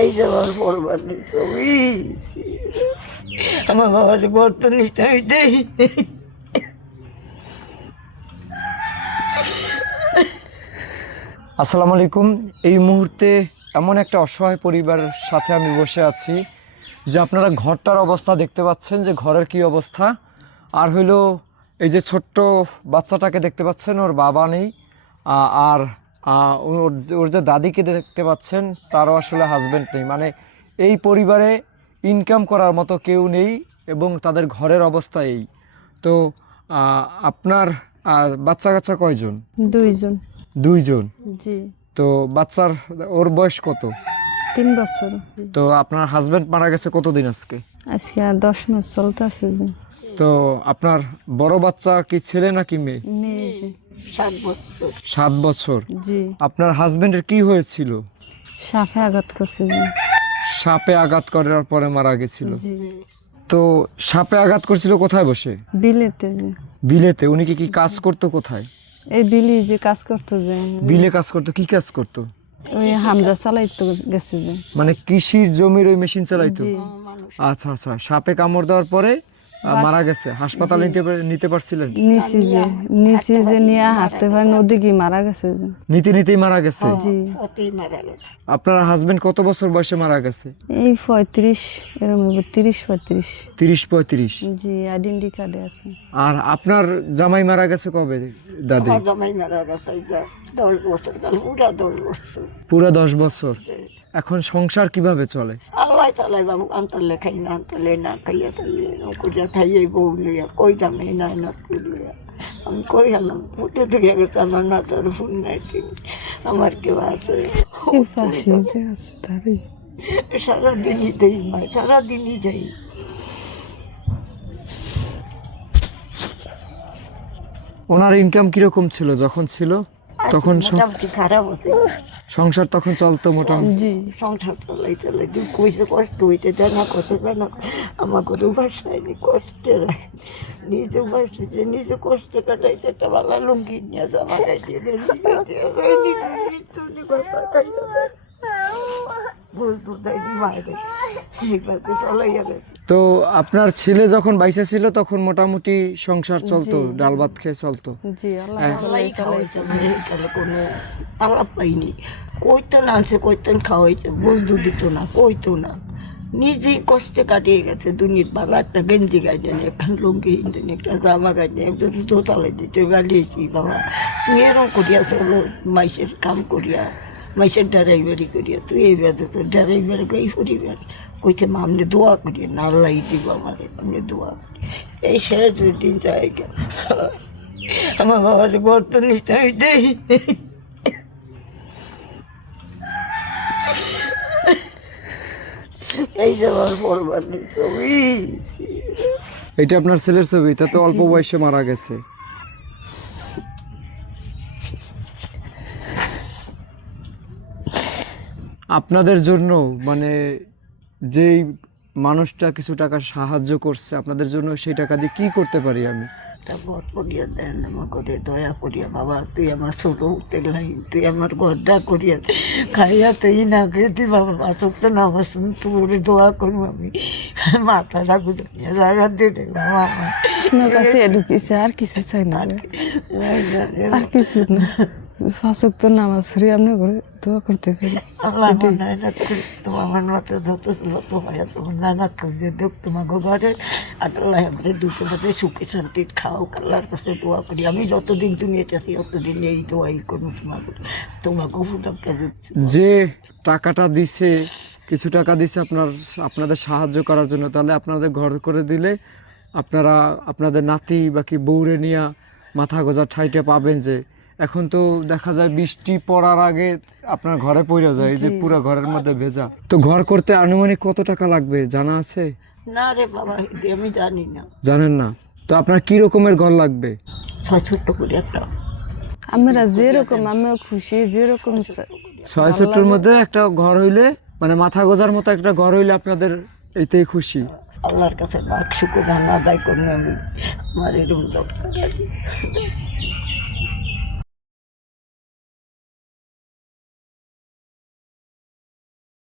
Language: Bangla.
এই যে আমার পরিবারের ছবি, আমার বাবার গর্ত নিতে হইতেই আসসালামু আলাইকুম। এই মুহূর্তে এমন একটা অসহায় পরিবারের সাথে আমি বসে আছি যে আপনারা ঘরটার অবস্থা দেখতে পাচ্ছেন, যে ঘরের কি অবস্থা। আর হইলো এই যে ছোট্ট বাচ্চাটাকে দেখতে পাচ্ছেন, ওর বাবা নেই। আর ওর যে দাদিকে দেখতে পাচ্ছেন, তারও আসলে হাজব্যান্ড নেই। মানে এই পরিবারে ইনকাম করার মতো কেউ নেই এবং তাদের ঘরের অবস্থা এই। তো আপনার বাচ্চা কাচ্চা কয়জন? দুইজন। দুইজন? জি। তো বাচ্চার ওর বয়স কত? 3 বছর। তো আপনার হাজবেন্ড মারা গেছে কতদিন আজকে? আজকে 10 মাস চলতে আছে। জি। তো আপনার বড় বাচ্চা কি ছেলে নাকি মেয়ে? মেয়ে। জি। 7 বছর। 7 বছর। জি। আপনার হাজবেন্ডের কি হয়েছিল? সাপে আঘাত করছে। জি। সাপে আঘাত করার পরে মারা গেছিল? জি। তো সাপে আঘাত করছিল কোথায় বসে? বিলেতে। জি। বিলেতে? উনি কি কাজ করতো কোথায়? এই বিলি যে কাজ করতো। যে বিলে কাজ করতো? কি কাজ করতো? ওই হামজা চালাইতো গেছে। যে মানে কৃষির জমির ওই মেশিন চালাইতো? জি। আচ্ছা আচ্ছা। সাপে কামড় দেওয়ার পরে মারা গেছে। হাসপাতালে নিতে পারছিলেন? নিচে যে নিয়ে হাঁটতে পারে ওদিকে মারা গেছে। যে নিতেই মারা গেছে? জি। ওতেই মারা গেছে। আপনার হাজবেন্ড কত বছর বয়সে মারা গেছে? এই 35 এরকম 30-35। 30-35? জি। আইডেন্টি কার্ডে আছে। আর আপনার জামাই মারা গেছে কবে দাদি? আমার জামাই মারা গেছে এই যে 10 বছর কাল, পুরা 10 বছর। পুরো 10 বছর। এখন সংসার কিভাবে চলে? আল্লাহ চালাই বাবু, আন্তলে খাই না, আন্তলে না খাইয়া চালিয়ে করিয়া খাইয়ে বউ লইয়া কই জামাই না না করিয়া আমি কই গেলাম মুতে দিয়ে গেছে। আমার না তোর ফোন নাই, আমার কেউ আছে? এই পাশে যে আছে তারই। সারাদিনই দেই মা, সারাদিনই যাই। ওনার ইনকাম কিরকম ছিল যখন ছিল? তখন মোটামুটি খারাপ হতে সংসার তখন চলতো মোটামুটি? জি। সংসার চালাই চালাই দুঃখ হয়েছে, কষ্ট হয়েছে, জানা কত জানা আমার কোনো ভাষায়নি, কষ্টে নিজে উপাস হয়েছে, নিজে কষ্ট কাটাইছে। একটা বালা লুঙ্গি নিয়ে জামা খাইছে, বলতো দেয়নি মায়ের, এইভাবে চালাইয়া গেছে। তো আপনার ছেলে যখন বাইসা ছিল তখন মোটামুটি সংসার চলতো, জি। ডাল ভাত খেয়ে চলতো? জি। আল্লাহ আল্লাহই চালাইছে। খাওয়াইছে, এইখানে কোনো আলাপ পাইনি। কইতেন আছে, কইতেন খাওয়াইছে, বন্ধু দিত না, কইতো না, নিজেই কষ্টে কাটিয়ে গেছে। দুনির বাবা একটা গেঞ্জি গাইতেন, একটা লুঙ্গি কিনতেন, একটা জামা গাইতেন, যদি দোতালে দিতে গালিয়েছি বাবা তুই এরকম করিয়া চলো, মাইসের কাম করিয়া, মাইসের ড্রাইভারি করিয়া তুই এই বেড়ে তোর ড্রাইভার গাই পরিবার কইছে মা আপনি দোয়া করিয়ে না, আল্লাহ দিব আমার, আপনি দোয়া এই শেষ 2-3 জায়গা আমার বাবার গর্ত নিতে হইতেই এই যে আমার পরিবারের ছবি। এটা আপনার ছেলের ছবি? তা তো অল্প বয়সে মারা গেছে। আপনাদের জন্য মানে যেই মানুষটা কিছু টাকা সাহায্য করছে আপনাদের জন্য, সেই টাকা দিয়ে কি করতে পারি আমি? ঘর করিয়া দেন আমার করে, দয়া করিয়া বাবা তুই আমার ছোট উঠতে লাইন, তুই আমার ঘরটা করিয়া খাইয়া তুই না খেতে বাবা বাসক তো না বাসন তোর দোয়া করবো আমি, মাথাটা ঘুরিয়ে জায়গা দিয়ে দে বাবা আমার। আপনার কাছে ঢুকিছে, আর কিছু চাই না, আর কিছু না। ফাঁসক তো নামাজ ছড়ি আপনি করে দোয়া করতে পারি। আল্লাহ নায়নাত করে তোমার মানবাতে যত যত হয় তোমার নায়নাত করে দেখ তোমাকে ঘরে, আর আল্লাহ আমাদের দুটো বাজে সুখে শান্তি খাও, আল্লাহর কাছে দোয়া করি। আমি যতদিন দুনিয়াতে আছি ততদিন এই দোয়াই করবো তোমাকে, তোমাকে ফুটার কাজে। যে টাকাটা দিছে, কিছু টাকা দিছে আপনাদের সাহায্য করার জন্য, তাহলে আপনাদের ঘর করে দিলে আপনারা আপনাদের নাতি বাকি বউরে নিয়ে মাথা গোজার ঠাইটা পাবেন। যে এখন তো দেখা যায় বৃষ্টি পড়ার আগে আপনার ঘরে পড়ে যায়, এই যে পুরো ঘরের মধ্যে ভেজা। তো ঘর করতে আনুমানিক কত টাকা লাগবে জানা আছে? না রে বাবা, আমি জানি না। জানেন না? তো আপনার কি রকমের ঘর লাগবে? 6 ছোট্ট করে একটা। আমরা যেরকম, আমিও খুশি যেরকম 6 মধ্যে একটা ঘর হইলে, মানে মাথা গোজার মতো একটা ঘর হইলে আপনাদের এইতেই খুশি। আল্লাহর কাছে লাখ শুকর আদায় করবো আমি, আমার এরকম দরকার আছে।